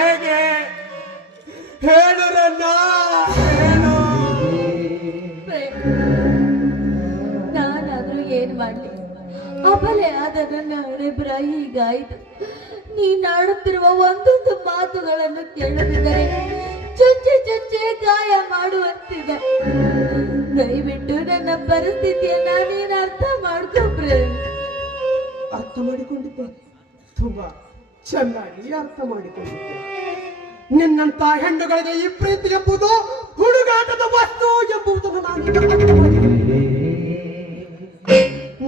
ಹೇಗೆ? ಹೇಳು ನಾನಾದ್ರೂ ಏನ್ ಮಾಡ್ಲಿ? ಅಬಲೆ ಆದ ನನ್ನ ಹಣೆಬ್ರ ಹೀಗಾಯ್ತು ನೀನಾಡುತ್ತಿರುವ ಒಂದೊಂದು ಮಾತುಗಳನ್ನು ಕೇಳದಿದ್ದರೆ ಚುಚ್ಚಿ ಚುಚ್ಚಿ ಗಾಯ ಮಾಡುವಂತಿದೆ. ದಯವಿಟ್ಟು ನನ್ನ ಪರಿಸ್ಥಿತಿಯನ್ನ ನೀನು ಅರ್ಥ ಮಾಡ್ಕೊಬ್ರೆ. ಅರ್ಥ ಮಾಡಿಕೊಂಡಿದ್ದೆ. ತುಂಬಾ. ಚೆನ್ನಾಗಿ ಅರ್ಥ ಮಾಡಿಕೊಂಡಿದ್ದೆ ನಿನ್ನಂತ ಹೆಣ್ಣುಗಳಿಗೆ ಈ ಪ್ರೀತಿ ಎಂಬುದು ಹುಡುಗಾಟದ ವಸ್ತು ಎಂಬುದನ್ನು ನಾನು.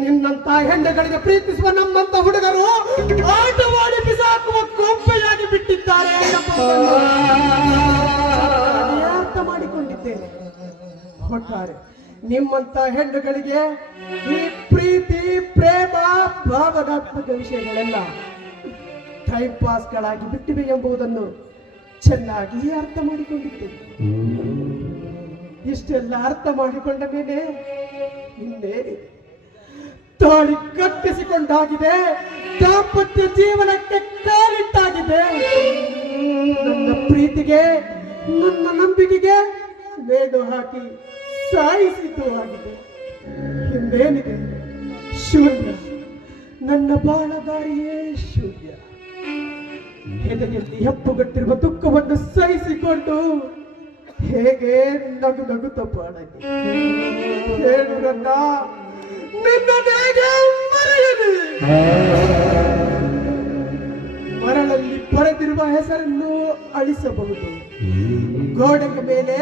ನಿನ್ನಂತ ಹೆಣ್ಣುಗಳಿಗೆ ಪ್ರೀತಿಸುವ ನಮ್ಮಂತ ಹುಡುಗರು ಆಟವಾಡಿ ಬಿಸಾಕುವ ಕೊಂಪೆಯಾಗಿ ಬಿಟ್ಟಿದ್ದಾರೆ ಅರ್ಥ ಮಾಡಿಕೊಂಡಿದ್ದೇನೆ ಒಟ್ಟಾರೆ ನಿಮ್ಮಂತ ಹೆಣ್ಣುಗಳಿಗೆ ಈ ಪ್ರೀತಿ, ಪ್ರೇಮ, ಭಾವನಾತ್ಮಕ ವಿಷಯಗಳೆಲ್ಲ ಟೈಮ್ ಪಾಸ್ಗಳಾಗಿ ಬಿಟ್ಟಿವೆ ಎಂಬುದನ್ನು ಚೆನ್ನಾಗಿ ಅರ್ಥ ಮಾಡಿಕೊಂಡಿದ್ದೇನೆ ಇಷ್ಟೆಲ್ಲ ಅರ್ಥ ಮಾಡಿಕೊಂಡ ಮೇಲೆ ಇನ್ನೇನಿದೆ ತಾಳಿ ಕಟ್ಟಿಸಿಕೊಂಡಾಗಿದೆ. ದಾಂಪತ್ಯ ಜೀವನಕ್ಕೆ ಕಾಲಿಟ್ಟಾಗಿದೆ. ನನ್ನ ಪ್ರೀತಿಗೆ, ನನ್ನ ನಂಬಿಕೆಗೆ ನೇಣು ಹಾಕಿ ಸಾಯಿಸಿದ್ದು ಆಗಿದೆ. ಇನ್ನೇನಿದೆ? ಶೂನ್ಯ. ನನ್ನ ಬಾಳದಾರಿಯೇ ಶೂನ್ಯ. ಎದೆಯಲ್ಲಿ ಹೆಪ್ಪುಗಟ್ಟಿರುವ ದುಃಖವನ್ನು ಸಹಿಸಿಕೊಂಡು ಹೇಗೆ ನಗು ನಗು ತಪ್ಪಾಡಕ್ಕೆ ಮರಳಲ್ಲಿ ಬರೆದಿರುವ ಹೆಸರನ್ನು ಅಳಿಸಬಹುದು. ಗೋಡೆಯ ಮೇಲೆ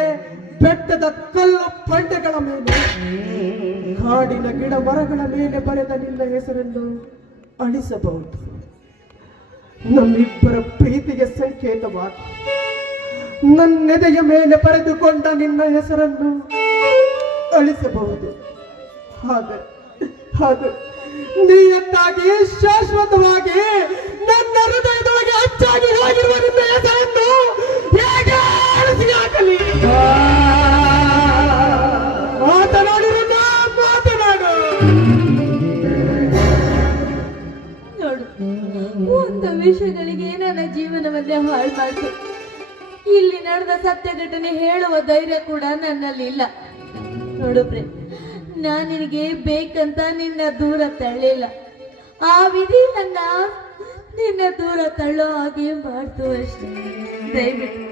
ಬೆಟ್ಟದ ಕಲ್ಲು ಬಂಡೆಗಳ ಮೇಲೆ, ಕಾಡಿನ ಗಿಡ ಮರಗಳ ಮೇಲೆ ಬರೆದ ನಿನ್ನ ಹೆಸರನ್ನು ಅಳಿಸಬಹುದು. ನಮ್ಮಿಬ್ಬರ ಪ್ರೀತಿಗೆ ಸಂಕೇತವಾಗಿ ನನ್ನೆದೆಯ ಮೇಲೆ ಬರೆದುಕೊಂಡ ನಿನ್ನ ಹೆಸರನ್ನು ಅಳಿಸಬಹುದು. ಹಾಗೆ ಹಾಗೆ. ನೀಯತ್ತಾಗಿ, ಶಾಶ್ವತವಾಗಿ ನನ್ನ ಹೃದಯದೊಳಗೆ ಅಚ್ಚಾಗಿ ಹೋಗಿರುವ ನಿನ್ನ ಹೆಸರನ್ನು ಒಂದು ವಿಷಯಗಳಿಗೆ ನನ್ನ ಜೀವನವನ್ನೇ ಹಾಳು ಮಾಡಿತು ಇಲ್ಲಿ ನಡೆದ ಸತ್ಯ ಘಟನೆ ಹೇಳುವ ಧೈರ್ಯ ಕೂಡ ನನ್ನಲ್ಲಿ ಇಲ್ಲ. ನೋಡು ಪ್ರೇಮ್ ನಾನು ನಿನಗೆ ಬೇಕಂತ ನಿನ್ನ ದೂರ ತಳ್ಳಿಲ್ಲ. ಆ ವಿಧಿ ನನ್ನ ನಿನ್ನ ದೂರ ತಳ್ಳೋ ಹಾಗೆ ಮಾಡ್ತು ಅಷ್ಟೇ. ದಯವಿಟ್ಟು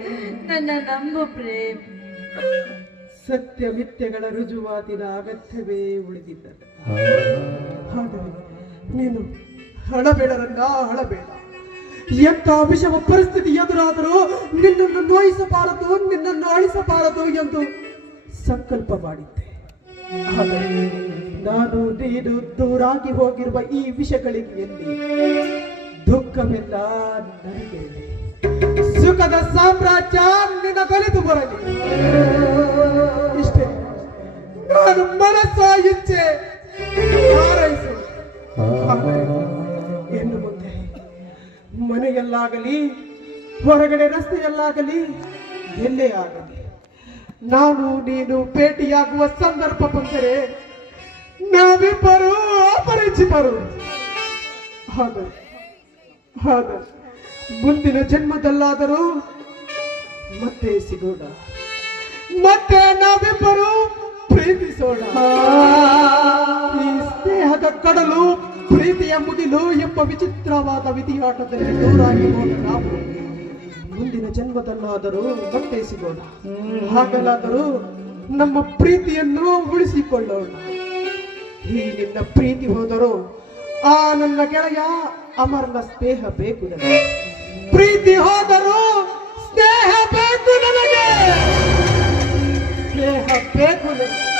ನನ್ನ ನಂಬು ಪ್ರೇಮ್ ಸತ್ಯ ಮಿಥ್ಯಗಳ ರುಜುವಾತಿನ ಅಗತ್ಯವೇ ಉಳಿದಿದ್ದ. ಹಾಗಾಗಿ ನೀನು ಹಣಬೇಡರನ್ನ ಹಳಬೇಡ ಎಂತ ವಿಷಮ ಪರಿಸ್ಥಿತಿ ಎದುರಾದರೂ ನಿನ್ನನ್ನು ನೋಯಿಸಬಾರದು, ನಿನ್ನನ್ನು ಅಳಿಸಬಾರದು ಎಂದು ಸಂಕಲ್ಪ ಮಾಡಿದ್ದೆ. ನಾನು, ನೀನು ದೂರಾಗಿ ಹೋಗಿರುವ ಈ ವಿಷಯಗಳಿಗೆ ದುಃಖವೆಲ್ಲ ನನಗೆ ಸುಖದ ಸಾಮ್ರಾಜ್ಯ ನಿನ್ನ ಕಲಿತು ಬರಲಿ. ಇಷ್ಟೇ. ನಾನು ಮನಸ್ಸ ಇಚ್ಛೆ ಹಾರೈಸು ಮನೆಯಲ್ಲಾಗಲಿ ಹೊರಗಡೆ ರಸ್ತೆಯಲ್ಲಾಗಲಿ, ಎಲ್ಲೇ ಆಗಲಿ. ನಾನು, ನೀನು ಭೇಟಿಯಾಗುವ ಸಂದರ್ಭ ಬಂದರೆ ನಾವಿಬ್ಬರು ಅಪರಿಚಿತರು ಹೌದು ಹೌದು ಮುಂದಿನ ಜನ್ಮದಲ್ಲಾದರೂ ಮತ್ತೆ ಸಿಗೋಣ. ಮತ್ತೆ ನಾವಿಬ್ಬರು ಪ್ರೀತಿಸೋಣ. ಈ ಸ್ನೇಹದ ಕಡಲು ಪ್ರೀತಿಯ ಮುಗಿಲು ಎಂಬ ವಿಚಿತ್ರವಾದ ವಿಧಿಯಾಟದಲ್ಲಿ ದೂರಾಗಿ ಹೋದ ನಾವು. ಮುಂದಿನ ಜನ್ಮದಲ್ಲಾದರೂ ಮತ್ತೆ ಸಿಗೋಣ ಹಾಗಲ್ಲಾದರೂ ನಮ್ಮ ಪ್ರೀತಿಯನ್ನು ಉಳಿಸಿಕೊಳ್ಳೋಣ. ಈ ನಿನ್ನ ಪ್ರೀತಿ ಹೋದರೂ ಆ ನನ್ನ ಗೆಳೆಯ ಅಮರನ ಸ್ನೇಹ ಬೇಕು ನನಗೆ. ಪ್ರೀತಿ ಹೋದರೂ ಸ್ನೇಹ ಬೇಕು ನನಗೆ. ಸ್ನೇಹ ಬೇಕು ನನಗೆ.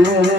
Oh,